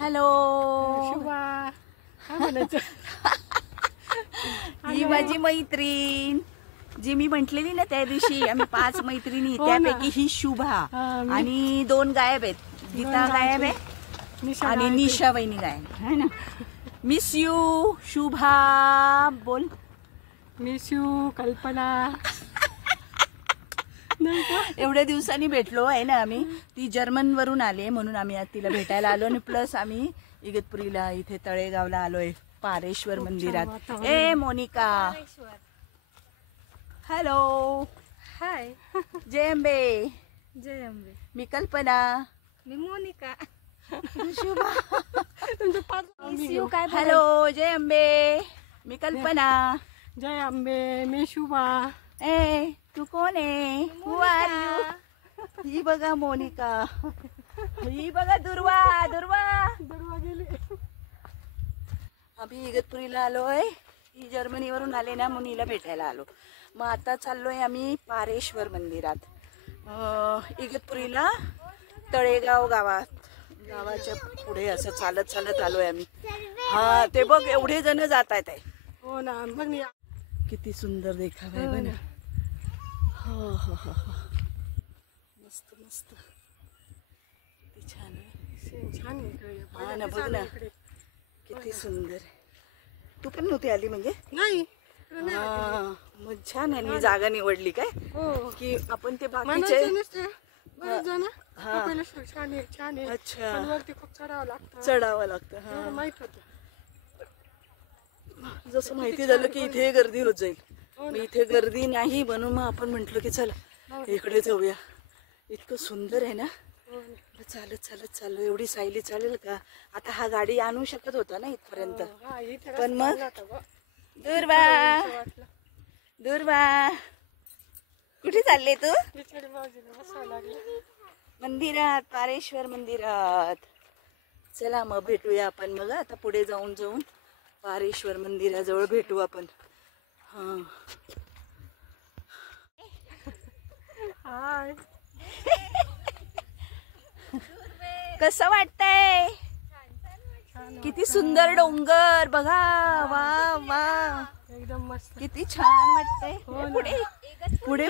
Hello Shubha, काय म्हणायचं? ही माझी मैत्रीण जी मी म्हटलेली ना त्या दिवशी आम्ही 5 मैत्रिणी, त्यापैकी ही शुभा आणि 2 गायब आहेत. गीता गायब आहे आणि निशा वहिनी गायब आहे ना. Miss you Shubha. बोल. मिस यू कल्पना. एवढ्या दिवसांनी भेटलो आहे ना आम्ही. ती जर्मन वरून आले म्हणून आम्ही आज तिला भेटायला आलो आणि प्लस आम्ही इगतपुरीला इथे तळेगावला आलोय पारेश्वर मंदिरात. ए मोनिका. हॅलो. हाय. जय अंबे. जय अंबे. मी कल्पना. मी मोनिका. शुभा. काय हॅलो. जय अंबे. मी कल्पना. जय अंबे. मी शुभा. ए तू कोण आहे? Who are you? ही बघा मोनिका. ही बघा दुर्वा. दुर्वा गेली. आम्ही इगतपुरीला आलोय. ही जर्मनीवरून आले ना म्हणून हिला भेटायला आलो. मग आता चाललोय आम्ही पारेश्वर मंदिरात. इगतपुरीला तळेगाव गावाच्या पुढे असं चालत चालत आलोय आम्ही. हा ते बघ एवढे जण जात आहेत. हो ना, बघ ना किती सुंदर देखावा आहे बघ. हो हो हो हो, मस्त मस्त, किती छान आहे. छान आहे. हा ना, बघ ना किती सुंदर. तू पण नव्हती आली म्हणजे? नाही. मग छान आहे. मी जागा निवडली काय की आपण ते बाकीचे छान आहे. अच्छा, वरती खूप चढावं लागतं. हा, माहित होतं. जसं माहिती झालं की इथे गर्दी होत जाईल. मग इथे गर्दी नाही म्हणून मग आपण म्हंटल की चला इकडे जाऊया. इतकं सुंदर आहे ना. चालत चालत चाललो. एवढी सायली चालेल का? आता हा गाडी आणू शकत होता ना इथपर्यंत, पण मग दुर्वा. दुर्वा कुठे चालले तू? मंदिरात, पारेश्वर मंदिरात. चला मग भेटूया आपण. मग आता पुढे जाऊन जाऊन पारेश्वर मंदिराजवळ भेटू आपण. हा. हाय. कसं वाटतंय? किती सुंदर डोंगर बघा. वा वा, एकदम मस्त. किती छान वाटतंय. पुढे पुढे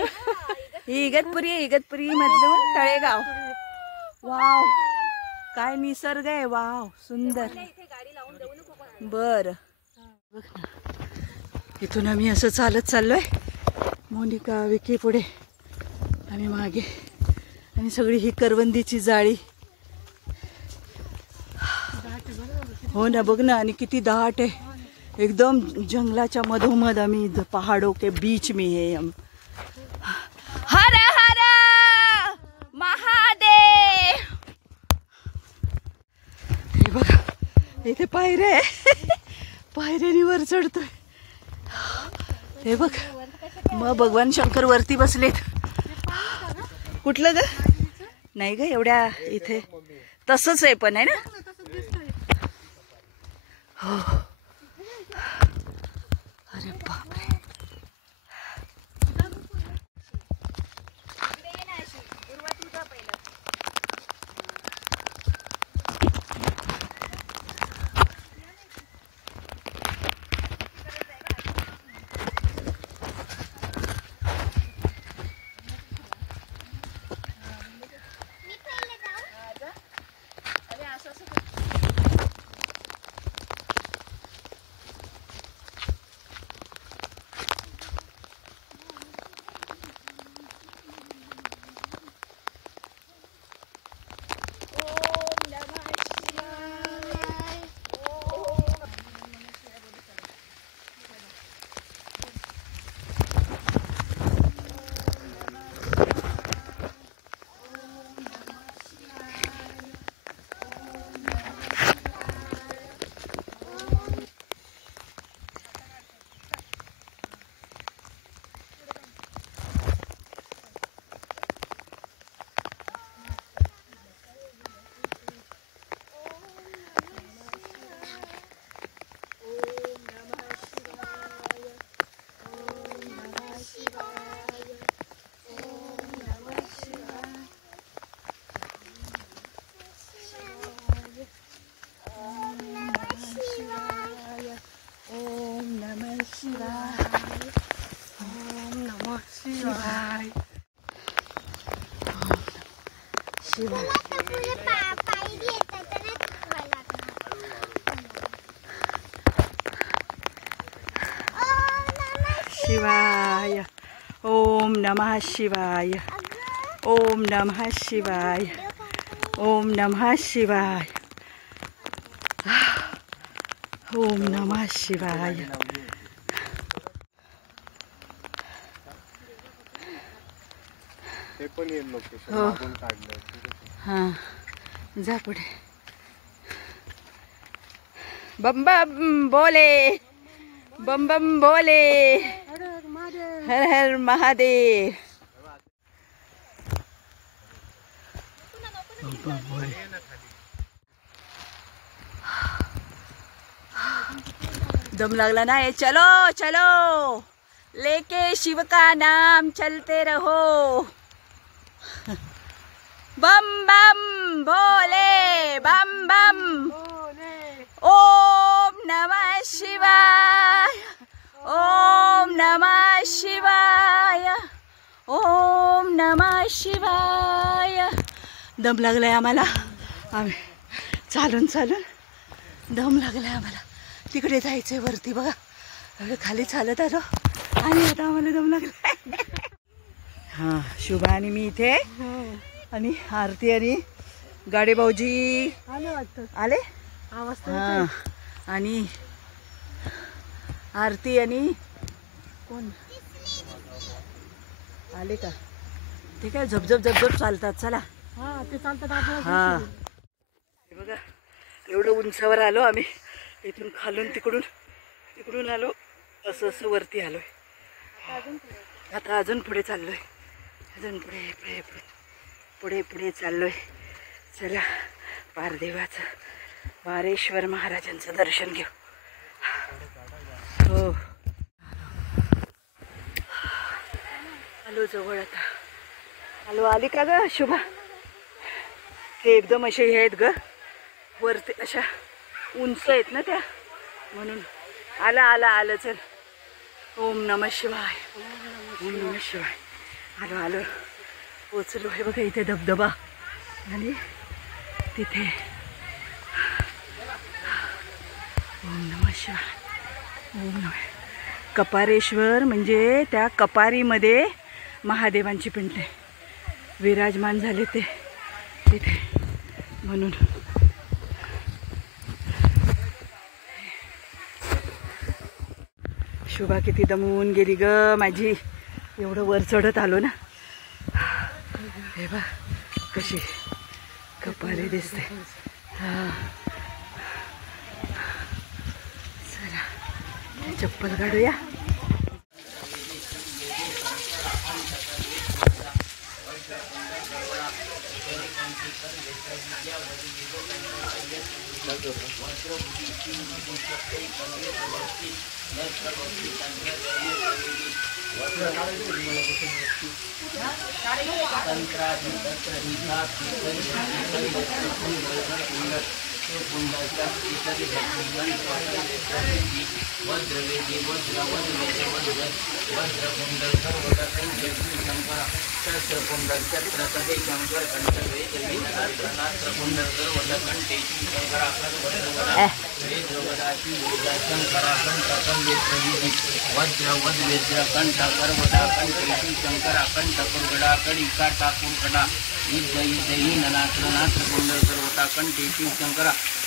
इगतपुरी मधून तळेगाव. वाव, काय निसर्ग आहे. वाव, सुंदर. बर, इथून आम्ही असं चालत चाललोय. मोनिका, विकी पुढे, आम्ही मागे. आणि सगळी ही करवंदीची जाळी. हो ना, बघ ना. आणि किती दाट आहे. एकदम जंगलाच्या मधोमध आम्ही. पहाडों के बीच में है हम. हर हर महादेव. हे बघा इथे पायऱ्या आहे. पायऱ्यानी वर चढतोय. हे बघ, मग भगवान शंकर वरती बसलेत. कुठलं ग? नाही ग, एवढ्या इथे तसंच आहे पण, आहे ना. हो. अरे बापरे. शिवाय. शिवाय. ओम नमः शिवाय. ओम नमः शिवाय. ओम नमः शिवाय. ओम नमः शिवाय. ते पण येईल लोकेशन हो. मागून काढलं. हां जा पुढे. बम बम बोले, बम बम बोले, हर हर महादेव. बम बम बोले. दम लागला ना. चलो चलो लेके शिव का नाम चलते रहो. बम बम भोले बम बम. ओम नमः शिवाय. ओम नमः शिवाय. ओम नमः शिवाय. दम लागलाय आम्हाला. आम्ही चालून चालून दम लागलाय आम्हाला. तिकडे जायचंय वरती बघा. एवढं खाली चालत आलो आणि आता आम्हाला दम लागलाय. हां शुभा आणि मी इथे आणि आरती आणि गाडे भाऊजी आले. हां आणि आरती आणि कोण आले का ते काय झपझप झपझप चालतात. चला हां बघा एवढं उंचावर आलो आम्ही. इथून खालून तिकडून आलो. असं असं वरती आलोय. आता अजून पुढे चाललोय. अजून पुढे पुढे पुढे पुढे पुढे चाललोय. चला पारदेवाचं वारेश्वर महाराजांचं दर्शन घेऊ. हो आलो जवळ आता. आलो. आली का ग शुभा. ते एकदम असे हे आहेत ग वरती अशा उंच आहेत ना त्या म्हणून. आलं चल. ओम नमः शिवाय. ओम नमः शिवाय. आलो पोचलो. हे बघा इथे धबधबा आणि तिथे ओम नमः शिवाय. ओम नमः. कपारेश्वर म्हणजे त्या कपारीमध्ये महादेवांची पिंड आहे. विराजमान झाले ते तिथे म्हणून. शुभा किती दमून गेली ग माझी. एवढं वर चढत आलो ना. हे बघ कशी कपारी दिसते. हां चला चप्पल काढूया.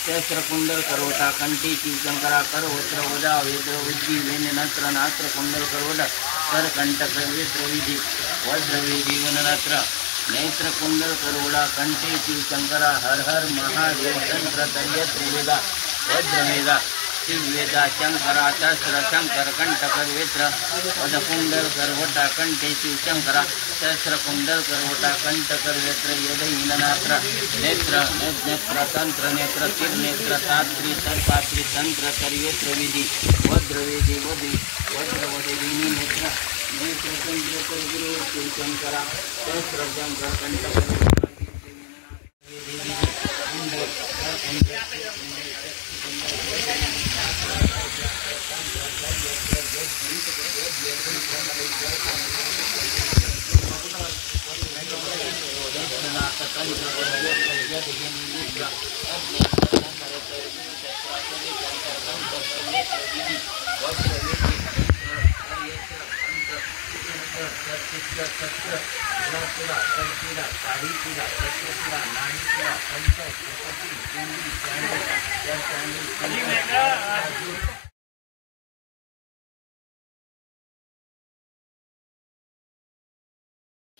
सहस्र कुंडल करवटा कंठी शिवशंकरा कर वस्त्र वजा वेद्र विद्धी वेन नत्र नात्र कुंडल करवटा कर कंटक वेद्र विधी वज्र वेदी वननत्र नेत्र कुंडल करवटा कंठी शिवशंकरा हर हर महादेव तंत्र तय त्रिवेदा वज्र वेदा शिववेदा शंकरा सहस्र शंकर कंटक वेत्र वद कुंडल करवटा कंठी शिवशंकरा सहस्र कुंडल करवटा कंटक वेत्र यदहीननात्र नेत्र नेत्र तंत्र नेत्र तिर्नेत्र तात्री तर्पात्री तंत्र तर्वेत्र विधी वज्रवेदी वधी वज्र वदेविनी नेत्र नेत्र तंत्र गुरु शिवशंकरा सहस्र शंकर कंटक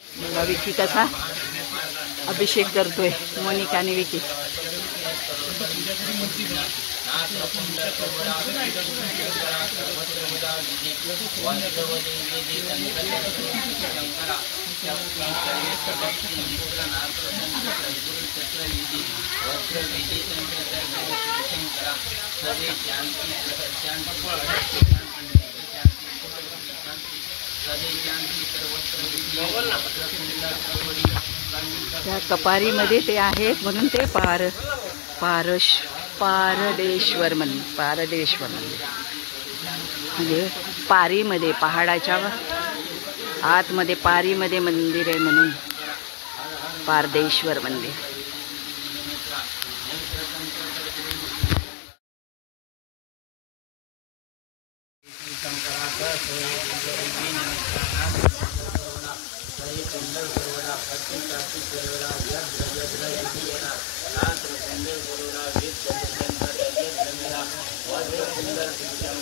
बघा विकी कसा अभिषेक करतोय, मोनिका आणि विकी. त्या कपारीमध्ये ते आहेत म्हणून ते पारदेश्वर मंदिर म्हणजे पारीमध्ये, पहाडाच्या आतमध्ये पारीमध्ये मंदिर आहे म्हणून पारदेश्वर मंदिर. वज्र